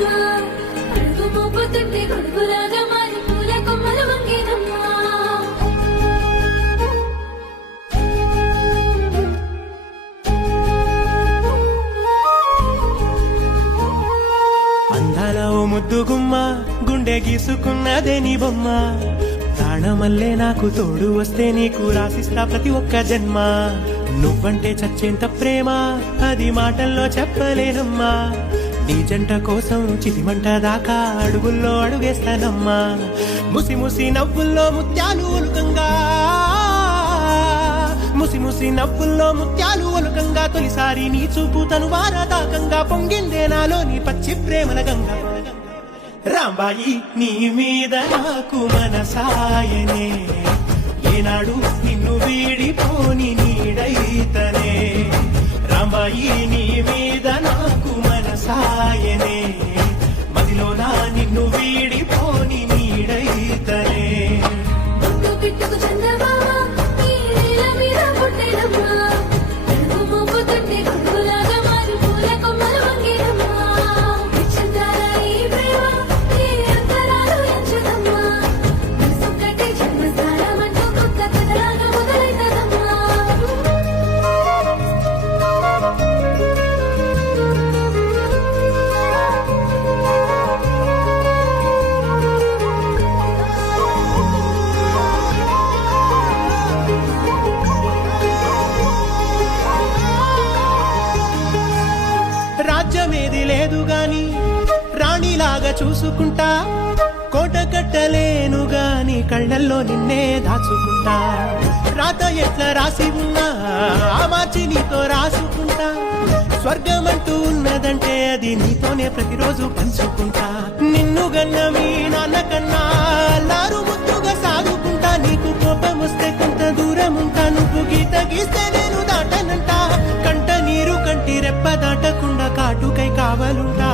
వంగేనమ్మా అడుగు మోపుతుంటే గొడుగులాగా మారి పూల కొమ్మలు వంగేనమ్మా అందాల ఓ ముద్దు గుమ్మ గుండె గీసుకున్నదే నీ బొమ్మ ప్రాణమల్లే నాకు తోడు వస్తే నీకు రాసిస్తా ప్రతి ఒక్క జన్మ నువ్వంటే చచ్చేంత ప్రేమ అది మాటల్లో చెప్పలేనమ్మా నీ జంట కోసం చితిమంట దాకా అడుగుల్లో అడుగేస్తానమ్మా ముసి ముసి నవ్వుల్లో ముత్యాలు ఒలుకంగా ముసి ముసి నవ్వుల్లో ముత్యాలు ఒలుకంగా తొలిసారి నీ చూపు తను వారదాకంగా పొంగిందే నాలో నీ పచ్చి ప్రేమల గంగా రాంబాయి నీ మీద నాకు మనసాయనే ఏనాడు నిన్ను వీడిపోని నీడైతనే రాంబాయి నీ మీద నాకు మనసాయనే మదిలోనా నిన్ను వీడిపోని నీడైతనే ముందు పిట్టుకు చందమామ ఈ నేల మీద పుట్టేనమ్మా అడుగు మోపుతుంటే గొడుగులాగా మారి పూల కొమ్మలు వంగేనమ్మా విచిత్రాల ఈ ప్రేమ ఈ అంతరాలు ఎంచుదమ్మా మనసు కట్టే జన్మస్థానం అంటూ కొత్త కథలాగా మొదలైతదమ్మా రాజ్యమేది లేదు గాని రాణిలాగా చూసుకుంటా కోట కట్టలేను గాని కళ్ళల్లో నిన్నే దాచుకుంటా రాత ఎట్లా రాసి ఉన్నా ఆ మార్చి నీతో రాసుకుంటా స్వర్గమంటూ ఉన్నదంటే అది నీతోనే ప్రతిరోజు పంచుకుంటా నిన్ను గన్న మీ నాన్న కన్నా అల్లారు ముద్దుగా సాగుకుంటా నీకు కోపం వస్తే కొంత దూరం ఉంటా నువ్వు గీత గీస్తే నేను దాటనంట కంట నీరు కంటి రెప్ప దాటకుండా కాటుకై కావాలుంటా